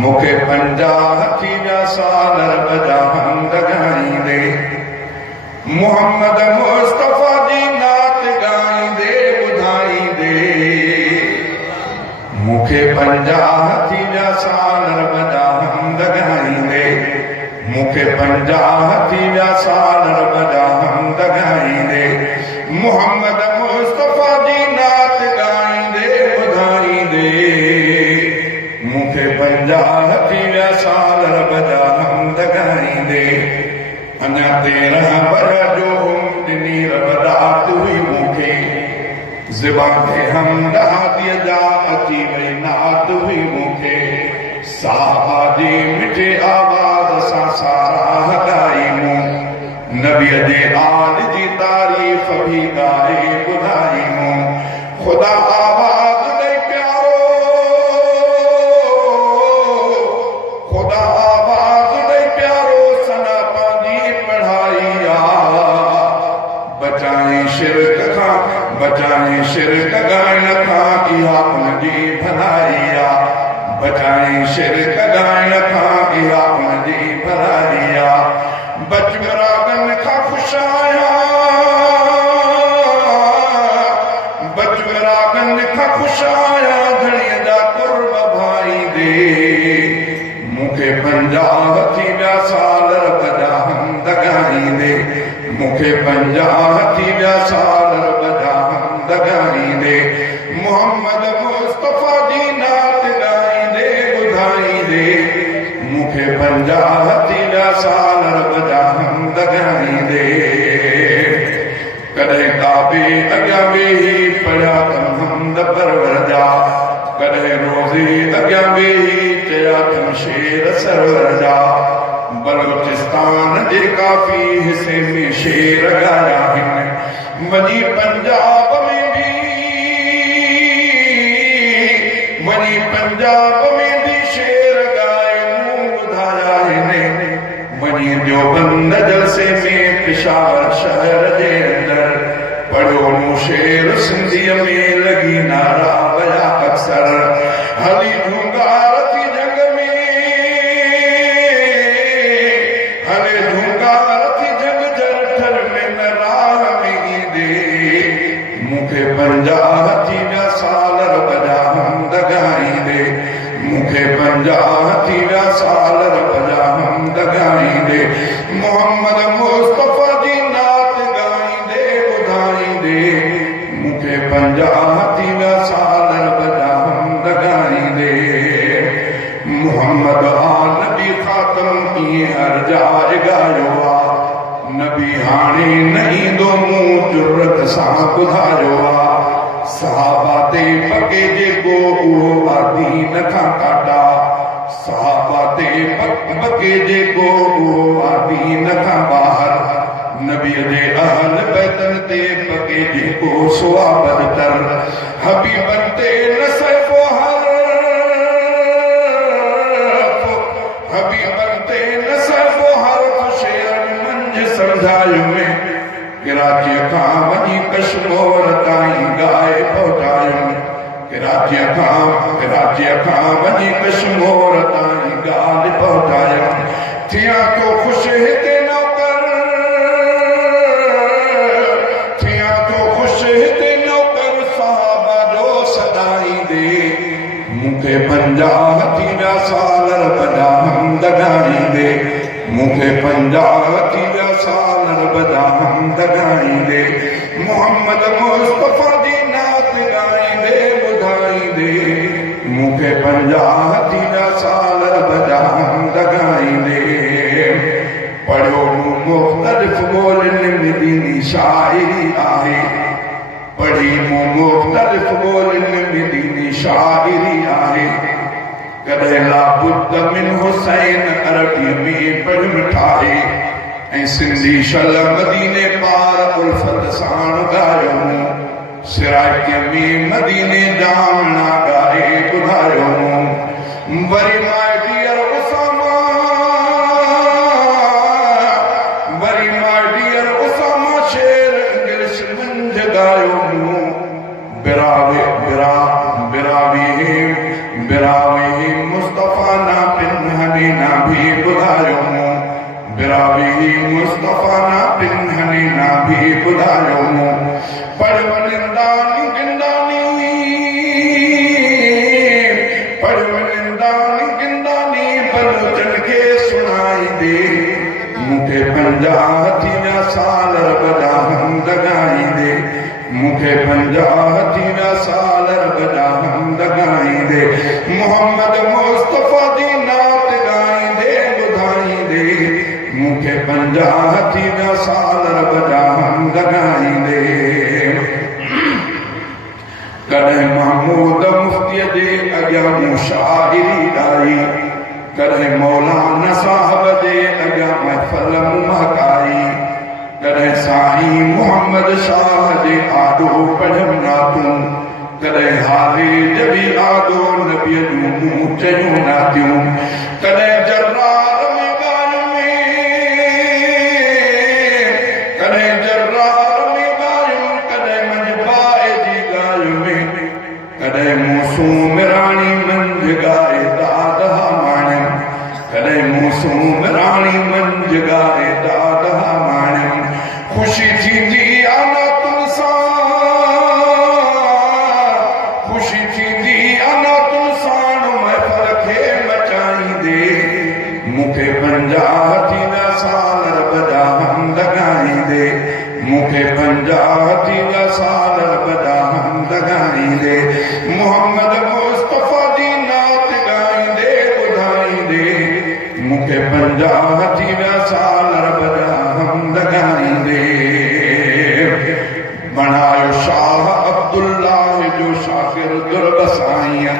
मुखे 50 थी विया साल रब जा हमद ॻाईंदे मोहम्मद मुस्तफ़ा जी नात ॻाईंदे ॿुधाईंदे मुखे 50 थी विया साल रब जा हमद ॻाईंदे मुखे 50 थी विया साल रब जा हमद ॻाईंदे मोहम्मद मुस्तफ़ा जी नात ॻाईंदे ॿुधाईंदे मुखे 50 थी विया साल रब जा हमद ॻाईंदे अञा 13 वर जो ॾिनी रब रात हुई मुखे ज़बान ते हमद हादीअ जा अची वई नात हुई मुखे साहबा जी मिठे आवाज़ सां साराह ॻाई मूं नबीअ जे आल जी तारीफ़ भी ॻाए ॿुधाई मूं ख़ुदा आवाज़ ॾेई प्यारो ख़ुदा आवाज़ ॾेई प्यारो सना पंहिंजी पढ़ाई बचाए शिरक ॻाइण खां इहा उनजी भलाई बचाए शिरक ॻाइण खां इहा उनजी भलाई बच रागन खां ख़ुशि आहियां बच रागन खां ख़ुशि आहियां धणीअ जा कुर्ब भाईंदे मुखे 50 थी विया साल रब जा हमद ॻाईंदे मुखे 50 थी विया साल रब जा हमद ॻाईंदे मोहम्मद मुस्तफ़ा जी नात ॻाईंदे ॿुधाईंदे मुखे 50 थी विया साल रब जा हमद ॻाईंदे कॾहिं काबे अॻियां वेही पढ़िया तम हमद परवर जा कॾहिं रोज़े अॻियां वेही चया तम शेर सरवर जा बलोचिस्तान जे काफ़ी हिसे में शेर ॻाया आहिनि वञी पंजाब में भी शेर ॻाए मूं ॿुधाया आहिनि वञी देवबंद जलसे में पेशावर शहर जे अंदर पढ़ियो मूं शेर सिंधीअ में लॻी नारा वया अक्सर हली झूंगार थी जंग में हले झूंगार थी जंग जरठर में न राह में ईंदे मुखे 50 थी विया साल रब जा हमद ॻाईंदे मुखे 50 थी विया साल रब जा हमद ॻाईंदे मोहम्मद मुस्तफ़ा जी नात ॻाईंदे ॿुधाईंदे मुखे 50 थी विया साल रब जा हमद ॻाईंदे मोहम्मद आ नबी ख़ातम ईअं हर जाइ ॻायो नबी हाणे न ईंदो मूं जुरत सां ॿुधायो सहाबा ते पके जेको उहो दीन खां काटा सहाबा ते पके जेको उहो दीन खां ॿाहिर नबीअ जे अहल बैतन ते पके जेको सुआ बदतर हबीबन ते न सहबो हबीबन ते न सहबो हर्फ शेरन मंझ सम्झायो कराची खां वञी कश्मीर ताईं ॻाए पहुचायो कराची खां वञी कश्मीर ताईं ॻाल्हि पहुचायो थिया तो ख़ुशि हिते नौकर थिया तो ख़ुशि हिते नौकर साहबा जो सदाईंदे मुखे 50 थी विया साल रब जा हमद ॻाईंदे मुखे 50 थी विया साल रब जा हमद ॻाईंदे मोहम्मद मुस्तफ़ा जी नात ॻाईंदे ॿुधाईंदे मुखे 50 थी विया साल रब जा हमद ॻाईंदे पढ़ियो मूं मुख़्तलिफ़ ॿोलियुनि में दीनी शाइरी आहे पढ़ी मूं मुख़्तलिफ़ ॿोलियुनि में दीनी शाइरी आहे कॾहिं लाबुद्द मिन हुसैन अरबीअ में पढ़ मिठाई ऐं सिंधी शल मदीने पार उल्फत साण ॻायो सिराइकीअ में मदीने जामना ॻाए ॿुधायो वरी माय डियर उसामा शेर इंग्लिश मंझ ॻायो बिरावी मुस्तफ़ा नाम मूं शाइरी ॻाई कॾहिं मौलाना साहब जे अॻियां महफ़िल मूं महकाई कॾहिं साईं मोहम्मद शाह जे आॾो पढ़ियमि नातूं कॾहिं हाले जबी आॾो नबीअ जूं मूं चयूं नातियूं कॾहिं जर्रार में कॾहिं मूसूम राणी मंझ गाए दादा माण्यम कॾहिं मूसूम राणी मंझ गाए दादा माण्यम ख़ुशी थींदी आना तुम सां ख़ुशी थींदी आना तुम सां महफ़िल खे मचाईंदे मूंखे 50 थी विया साल रब जा हमद ॻाईंदे मूंखे 50 थी विया साल रब जा हमद ॻाईंदे मोहम्मद मुस्तफ़ा जी नात ॻाईंदे ॿुधाईंदे मूंखे 50 थी विया साल रब जा हमद ॻाईंदे बणायो शाह अब्दुल्लाह जो शागिर्द रब साईं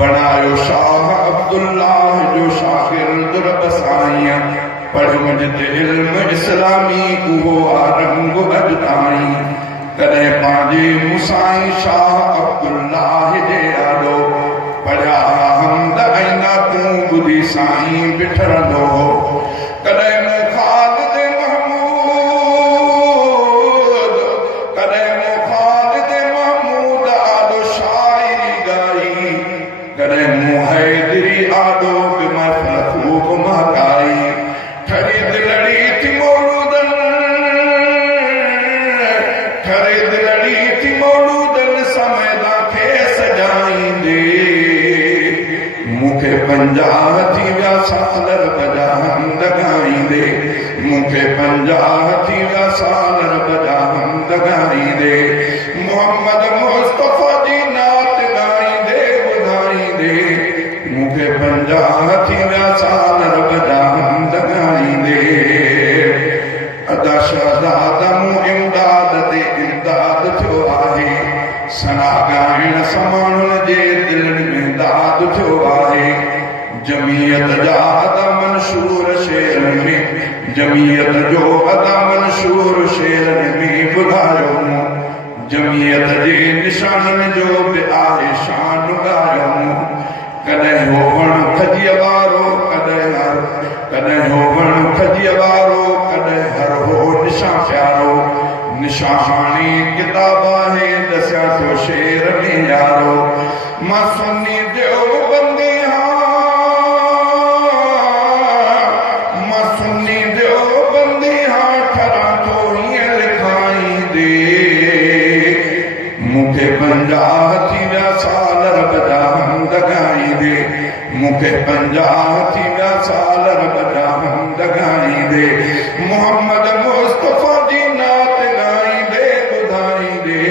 बणायो शाह अब्दुल्लाह जो शागिर्द रब साईं पढ़ मुंहिंजे इल्म इस्लामी उहो रंग अॼु ताईं कॾहिं पंहिंजे मुसाई शाह अब्दुल्लाह जे आॾो पढ़िया हमद ऐं नातूं ॿुधी साईं बिठरंदो कॾहिं मूं ख़ालिद महमूद कॾहिं मूं ख़ालिद महमूद आॾो शाइरी ॻाई कॾहिं मूं हैदरी आॾो बि महफ़िल ख़ूब महकाई ठरी दिलड़ी थी मौलूदन ठरे दिलड़ी थी मौलूदन समयदा खे सजाईंदे मूंखे 50 थी विया साल रब जा हमद ॻाईंदे मूंखे 50 थी विया साल रब जा हमद ॻाईंदे मोहम्मद मुस्तफ़ा जी नात ॻाईंदे ॿुधाईंदे मूंखे 50 थी विया साल रब जा हमद ॻाईंदे अदा शहज़ाद मूं इमदाद ते इमदाद थियो आहे सना ॻाइण समाणुनि जे दिलनि में दाद थियो आहे जमीयत जा अदा मंशूर शेरनि में जमीयत जो अदा मंशूर शेरनि में ॿुधायो मूं जमीयत जे निशाननि जो बि आहे शान ॻायो मूं कॾहिं हो वण खजीअ वारो कॾहिं हो वण खजीअ वारो कॾहिं हर हो निशा प्यारो निशानी किताब आहे दसिया तो शेर में यारो मां सुन्नी देवबंदी मां सुन्नी देवबंदी ठरां तो हीअं लिखाईंदे मूंखे 50 थी विया साल रब जा हमद ॻाईंदे मूंखे 50 थी विया साल रब जा हमद ॻाईंदे मोहम्मद मुस्तफ़ा जी नात ॻाईंदे ॿुधाईंदे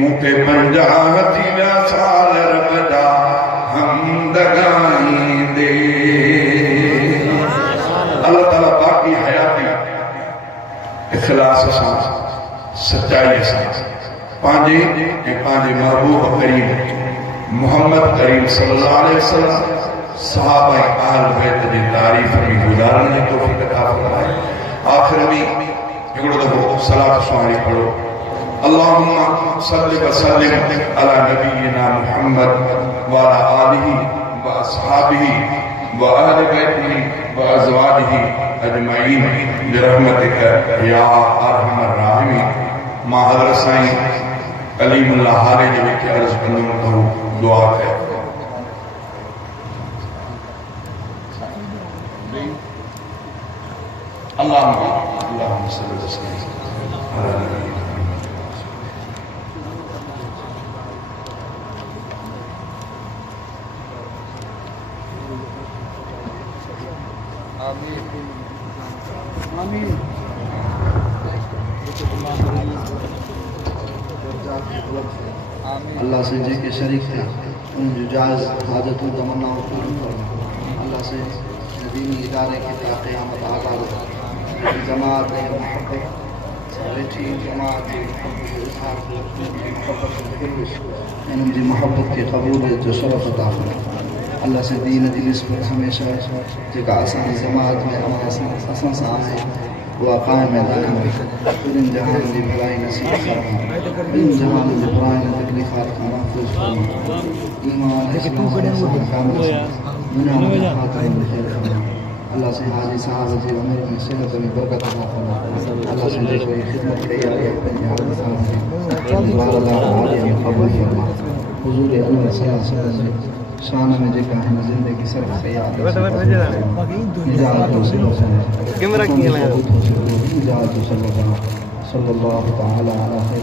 मूंखे 50 थी विया साल रब जा हमद ॻाईंदे अल्लाह ताला बाक़ी हयाती इख़लास सां सच्चाई सां पंहिंजे ऐं पंहिंजे महबूब करीम मोहम्मद करीम सल्लल्लाहु अलैहि वसल्लम सहाबा ऐं अहल बैत जी तारीफ़ में गुज़ारण जी तौफ़ीक़ अता फ़रमाए आख़िर में हिकिड़ो दफ़ो सलात सुहारी पढ़ो अल्लाहुम्मा सल्लि व सल्लिम अला नबीना मुहम्मद व अला आलिहि व अस्हाबिहि व अहल बैतिहि व अज़वाजिहि अजमईन बिरहमतिक या अरहमर राहिमीन मां हज़रत साईं कलीमुल्लाह हारे जे विच अर्ज़ कंदुमि त दुआ कयो अल्लाहुम्मा सल्लि व सल्लिम अला नबीना आमीन अल्लाह से जेके शरीक थे उनकी जायज़ हाजतूं तमन्नाऊं पूरी फरमा अल्लाह से दीनी इदारे के क़यामत आगाज़ जमात मोहब्बत सारे ठीक जमात जी मोहब्बत के कबूलियत जो शरफ अता फरमा अल्लाह से दीन दिल इस पर हमेशा जेका असांजी जमात में असां सां आहे उहा क़ाइम दाइम ॿिन्हिनि जहान जी भलाई नसीब फरमा ॿिनि जहान जे बुराइनि तकलीफ़ात खां महफ़ूज़ फरमा ईमान इस्लाम सां कामिल दुनिया में ख़ातिम ख़ैर फरमा अल्लाह से हाजी साहब जी उम्र में सेहत में बरकत अता फरमा अल्लाह से जो कोई खिदमत कई आहे पंहिंजे हाजी साहब जी बार अल्लाह हाजी में क़बूल फरमा हुजूर अनवर सल्लल्लाहु अलैहि वसल्लम शान में जेका हिन ज़िंदगी सर्फ कई आहे कैमरा कीअं लॻायो सल्लल्लाहु तआला अलैहि